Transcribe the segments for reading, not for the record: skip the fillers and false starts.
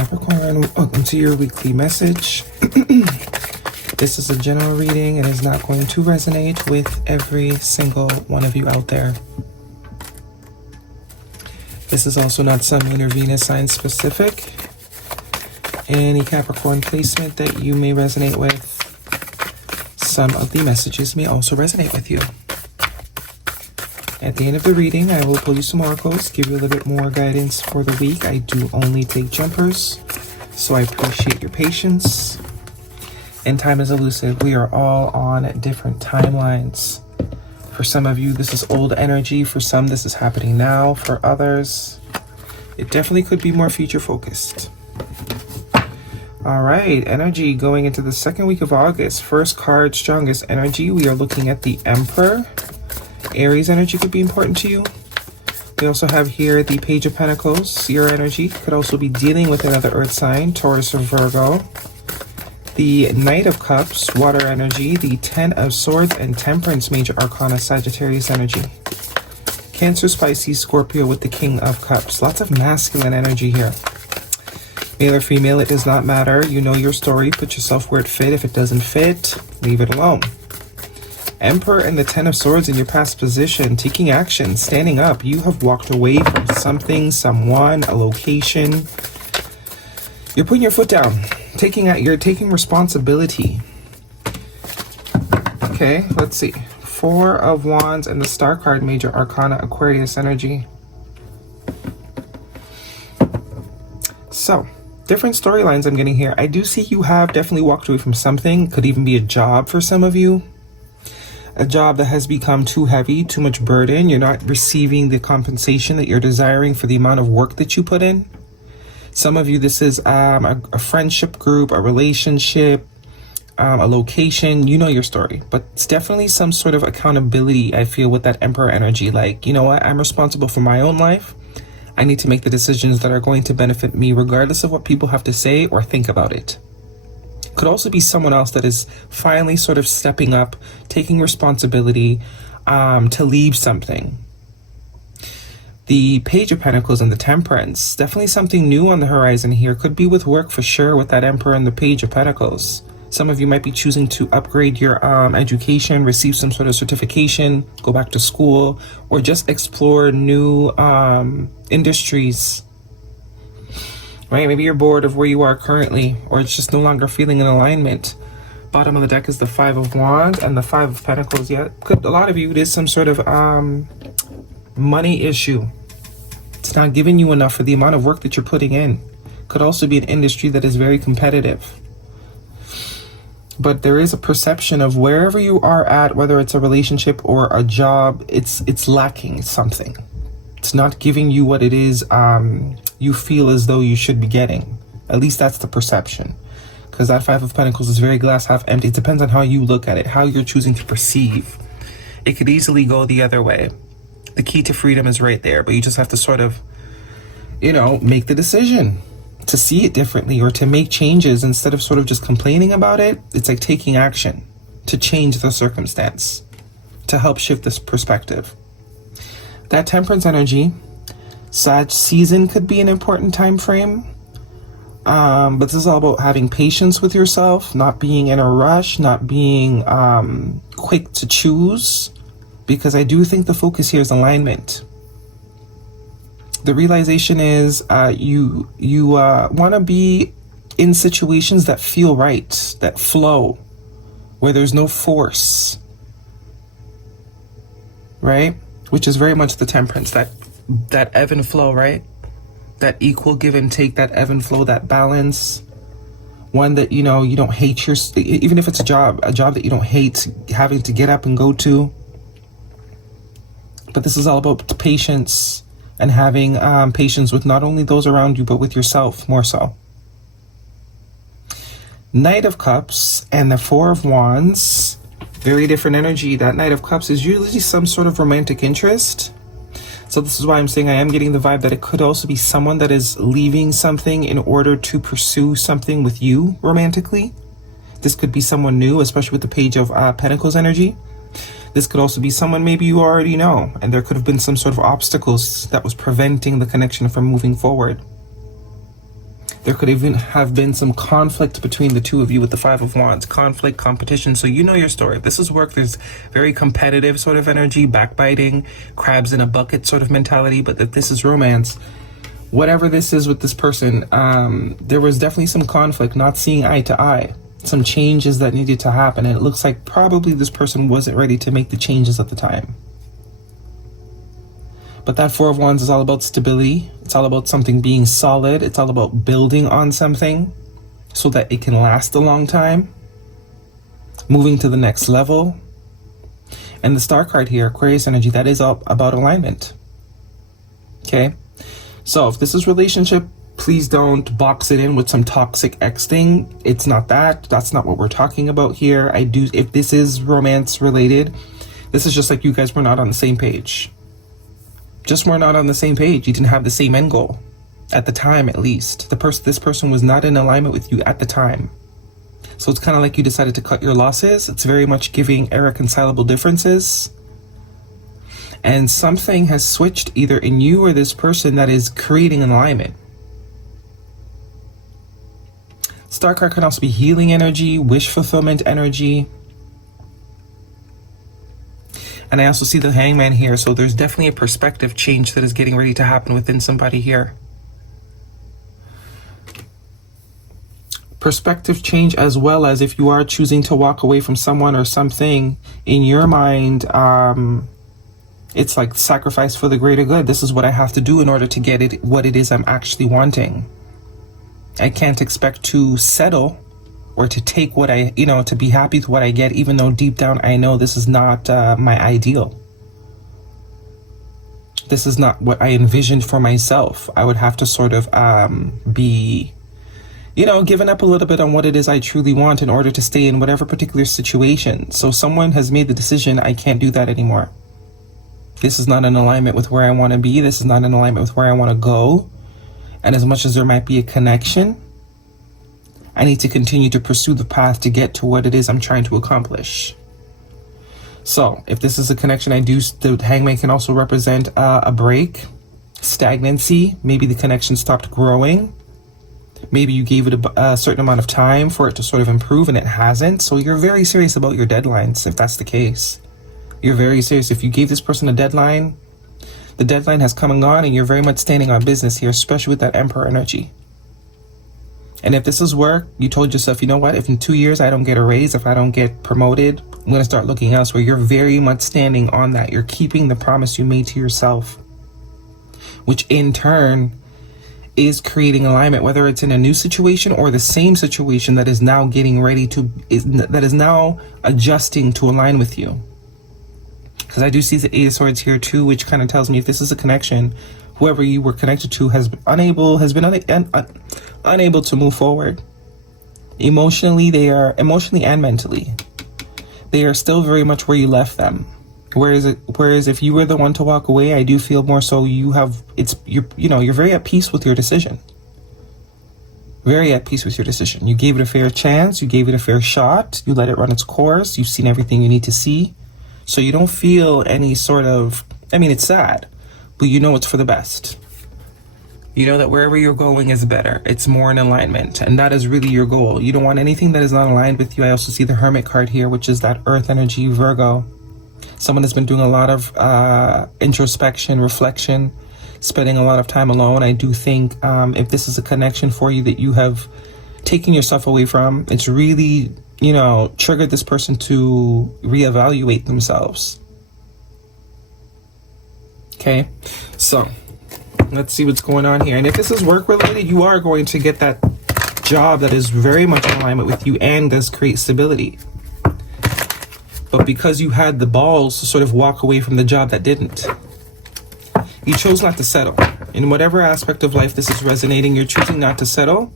Capricorn, welcome to your weekly message. This is a general reading and is not going to resonate with every single one of you out there. This is also not Sun, Moon, or Venus sign specific. Any Capricorn placement that you may resonate with, some of the messages may also resonate with you. At the end of the reading, I will pull you some oracles, give you a little bit more guidance for the week. I do only take jumpers, so I appreciate your patience. And time is elusive. We are all on different timelines. For some of you, this is old energy. For some, this is happening now. For others, it definitely could be more future focused. All right, energy going into the second week of August. First card, strongest energy. We are looking at the Emperor. Aries energy could be important to you. We also have here the Page of Pentacles. Your energy could also be dealing with another earth sign, Taurus or Virgo. The Knight of Cups, water energy. The Ten of Swords and Temperance, major arcana, Sagittarius energy. Cancer, Pisces, Scorpio with the King of Cups. Lots of masculine energy here. Male or female, it does not matter. You know your story. Put yourself where it fit. If it doesn't fit, leave it alone. Emperor and the Ten of Swords in your past position, taking action, standing up. You have walked away from something, someone, a location. You're putting your foot down, you're taking responsibility. Okay, let's see. Four of Wands and the Star card, major arcana, Aquarius energy. So, different storylines I'm getting here. I do see you have definitely walked away from something. Could even be a job for some of you. A job that has become too heavy, too much burden. You're not receiving the compensation that you're desiring for the amount of work that you put in. Some of you, this is a friendship group, a relationship, a location. You know your story, but it's definitely some sort of accountability, I feel, with that Emperor energy. Like, you know what? I'm responsible for my own life. I need to make the decisions that are going to benefit me, regardless of what people have to say or think about it. Could also be someone else that is finally sort of stepping up, taking responsibility to leave something. The Page of Pentacles and the Temperance, definitely something new on the horizon here. Could be with work for sure with that Emperor and the Page of Pentacles. Some of you might be choosing to upgrade your education, receive some sort of certification, go back to school, or just explore new industries. Right? Maybe you're bored of where you are currently, or it's just no longer feeling in alignment. Bottom of the deck is the Five of Wands and the Five of Pentacles. Yeah, a lot of you, it is some sort of money issue. It's not giving you enough for the amount of work that you're putting in. Could also be an industry that is very competitive. But there is a perception of wherever you are at, whether it's a relationship or a job, it's lacking something. It's not giving you what it is you feel as though you should be getting. At least that's the perception. Because that Five of Pentacles is very glass half empty. It depends on how you look at it, how you're choosing to perceive. It could easily go the other way. The key to freedom is right there, but you just have to sort of, make the decision to see it differently or to make changes instead of sort of just complaining about it. It's like taking action to change the circumstance, to help shift this perspective. That Temperance energy, Sag season could be an important time frame. But this is all about having patience with yourself, not being in a rush, not being quick to choose, because I do think the focus here is alignment. The realization is you want to be in situations that feel right, that flow, where there's no force, right? Which is very much the Temperance, that ebb and flow, right? That equal give and take, that ebb and flow, that balance. One that, you don't hate even if it's a job that you don't hate having to get up and go to. But this is all about patience and having patience with not only those around you, but with yourself more so. Knight of Cups and the Four of Wands, very different energy. That Knight of Cups is usually some sort of romantic interest. So this is why I'm saying I am getting the vibe that it could also be someone that is leaving something in order to pursue something with you romantically. This could be someone new, especially with the Page of Pentacles energy. This could also be someone maybe you already know, and there could have been some sort of obstacles that was preventing the connection from moving forward. There could even have been some conflict between the two of you with the Five of Wands. Conflict, competition. So you know your story. If this is work, there's very competitive sort of energy, backbiting, crabs in a bucket sort of mentality. But if this is romance, whatever this is with this person, there was definitely some conflict, not seeing eye to eye. Some changes that needed to happen. And it looks like probably this person wasn't ready to make the changes at the time. But that Four of Wands is all about stability. It's all about something being solid. It's all about building on something so that it can last a long time. Moving to the next level. And the Star card here, Aquarius energy, that is all about alignment. Okay? So if this is relationship, please don't box it in with some toxic ex thing. It's not that. That's not what we're talking about here. If this is romance related, this is just like you guys were not on the same page. Just were not on the same page. You didn't have the same end goal at the time, at least. This person was not in alignment with you at the time. So it's kind of like you decided to cut your losses. It's very much giving irreconcilable differences. And something has switched either in you or this person that is creating an alignment. Star card can also be healing energy, wish fulfillment energy. And I also see the Hangman here, so there's definitely a perspective change that is getting ready to happen within somebody here. Perspective change, as well as if you are choosing to walk away from someone or something, in your mind, it's like sacrifice for the greater good. This is what I have to do in order to get what it is I'm actually wanting. I can't expect to settle or to take what to be happy with what I get, even though deep down I know this is not my ideal. This is not what I envisioned for myself. I would have to sort of be, giving up a little bit on what it is I truly want in order to stay in whatever particular situation. So someone has made the decision, I can't do that anymore. This is not in alignment with where I want to be. This is not in alignment with where I want to go. And as much as there might be a connection, I need to continue to pursue the path to get to what it is I'm trying to accomplish. So if this is a connection, the Hangman can also represent a break, stagnancy. Maybe the connection stopped growing. Maybe you gave it a certain amount of time for it to sort of improve and it hasn't. So you're very serious about your deadlines if that's the case. You're very serious. If you gave this person a deadline, the deadline has come and gone, and you're very much standing on business here, especially with that Emperor energy. And if this is work, you told yourself, you know what, if in 2 years I don't get a raise, if I don't get promoted, I'm going to start looking elsewhere. You're very much standing on that. You're keeping the promise you made to yourself, which in turn is creating alignment, whether it's in a new situation or the same situation that is now getting ready that is now adjusting to align with you. Because I do see the Eight of Swords here too, which kind of tells me if this is a connection, whoever you were connected to has been unable to move forward. Emotionally and mentally, they are still very much where you left them. Whereas if you were the one to walk away, I do feel more so you're very at peace with your decision. Very at peace with your decision. You gave it a fair chance. You gave it a fair shot. You let it run its course. You've seen everything you need to see. So you don't feel any sort of, it's sad, but you know it's for the best. You know that wherever you're going is better. It's more in alignment, and that is really your goal. You don't want anything that is not aligned with you. I also see the Hermit card here, which is that Earth energy, Virgo. Someone has been doing a lot of introspection, reflection, spending a lot of time alone. I do think if this is a connection for you that you have taken yourself away from, it's really, triggered this person to reevaluate themselves. Okay, so let's see what's going on here. And if this is work related, you are going to get that job that is very much in alignment with you and does create stability. But because you had the balls to sort of walk away from the job that didn't, you chose not to settle. In whatever aspect of life this is resonating, you're choosing not to settle.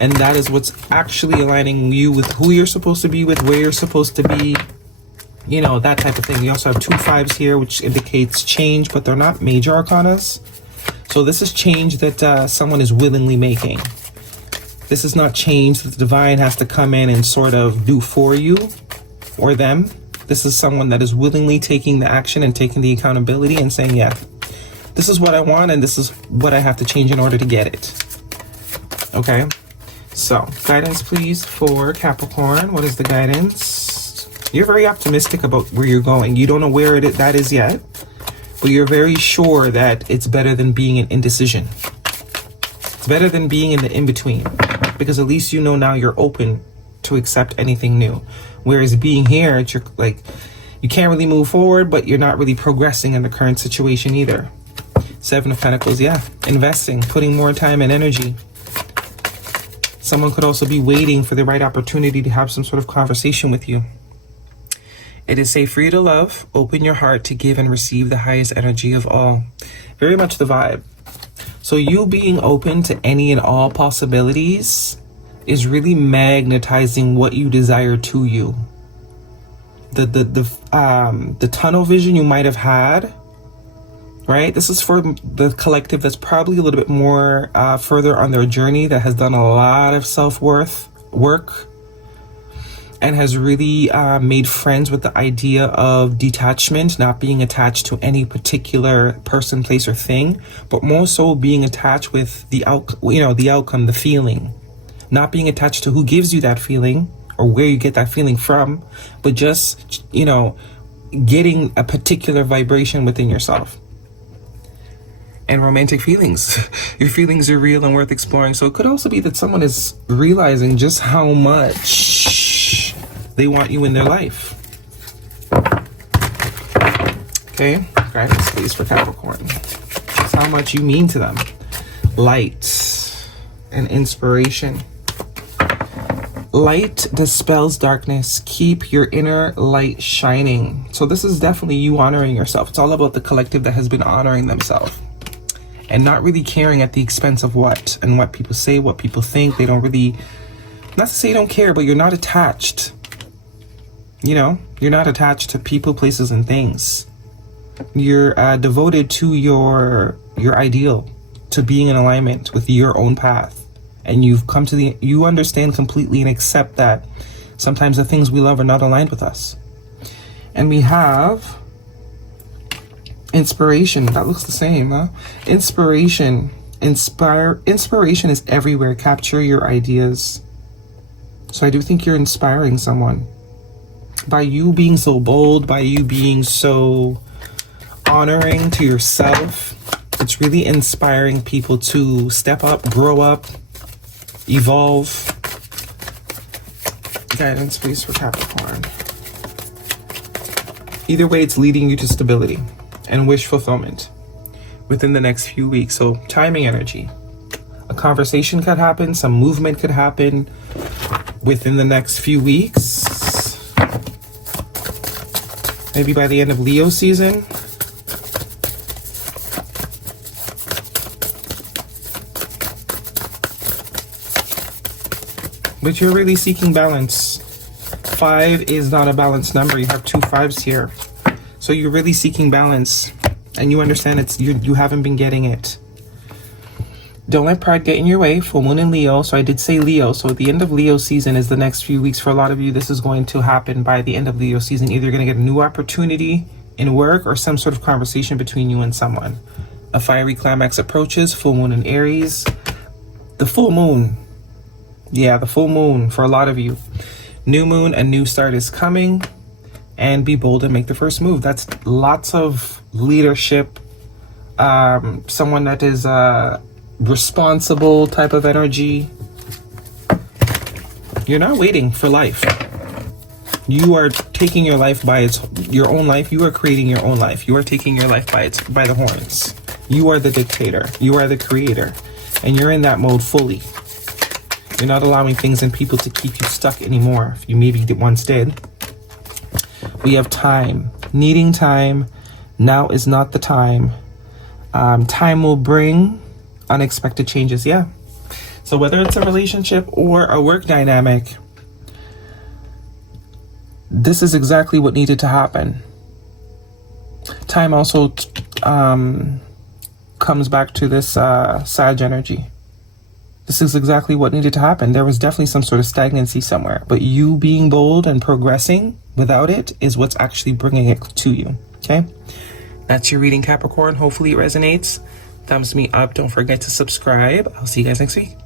And that is what's actually aligning you with who you're supposed to be with, where you're supposed to be, that type of thing. We also have 2 5s here, which indicates change, but they're not major arcanas. So this is change that someone is willingly making. This is not change that the divine has to come in and sort of do for you or them. This is someone that is willingly taking the action and taking the accountability and saying, yeah, this is what I want and this is what I have to change in order to get it. Okay, so guidance please for Capricorn. What is the guidance? You're very optimistic about where you're going. You don't know where that is yet, but you're very sure that it's better than being in indecision. It's better than being in the in-between, because at least you know now you're open to accept anything new. Whereas being here, you're like, you can't really move forward, but you're not really progressing in the current situation either. Seven of Pentacles, yeah. Investing, putting more time and energy. Someone could also be waiting for the right opportunity to have some sort of conversation with you. It is safe for you to love. Open your heart to give and receive the highest energy of all. Very much the vibe. So you being open to any and all possibilities is really magnetizing what you desire to you. The tunnel vision you might have had, right? This is for the collective that's probably a little bit more further on their journey, that has done a lot of self-worth work and has really made friends with the idea of detachment, not being attached to any particular person, place, or thing, but more so being attached with the outcome, the feeling. Not being attached to who gives you that feeling or where you get that feeling from, but just, getting a particular vibration within yourself. And romantic feelings. Your feelings are real and worth exploring. So it could also be that someone is realizing just how much they want you in their life. Okay, guidance please for Capricorn. Just how much you mean to them. Light and inspiration. Light dispels darkness. Keep your inner light shining. So this is definitely you honoring yourself. It's all about the collective that has been honoring themselves and not really caring at the expense of what and what people say, what people think. They don't really, not to say you don't care, but you're not attached. You're not attached to people, places, and things. You're devoted to your ideal, to being in alignment with your own path. And you understand completely and accept that sometimes the things we love are not aligned with us. And we have inspiration. That looks the same, huh? Inspiration. Inspiration is everywhere. Capture your ideas. So I do think you're inspiring someone. By you being so bold, by you being so honoring to yourself, it's really inspiring people to step up, grow up, evolve. Guidance please for Capricorn. Either way, it's leading you to stability and wish fulfillment within the next few weeks. So timing energy. A conversation could happen, some movement could happen within the next few weeks. Maybe by the end of Leo season. But you're really seeking balance. 5 is not a balanced number. You have 2 5s here. So you're really seeking balance. And you understand you haven't been getting it. Don't let pride get in your way. Full moon in Leo. So I did say Leo. So at the end of Leo season is the next few weeks. For a lot of you, this is going to happen by the end of Leo season. Either you're going to get a new opportunity in work or some sort of conversation between you and someone. A fiery climax approaches. Full moon in Aries. The full moon. Yeah, the full moon for a lot of you. New moon, a new start is coming. And be bold and make the first move. That's lots of leadership. Someone that is responsible type of energy. You're not waiting for life. You are taking your life by your own life. You are creating your own life. You are taking your life by the horns. You are the dictator. You are the creator. And you're in that mode fully. You're not allowing things and people to keep you stuck anymore. If you maybe once did. We have time. Needing time. Now is not the time. Time will bring unexpected changes. Yeah. So whether it's a relationship or a work dynamic, this is exactly what needed to happen. Time also comes back to this Sag energy. This is exactly what needed to happen. There was definitely some sort of stagnancy somewhere, but you being bold and progressing without it is what's actually bringing it to you. Okay, that's your reading, Capricorn. Hopefully it resonates. Thumbs me up. Don't forget to subscribe. I'll see you guys next week.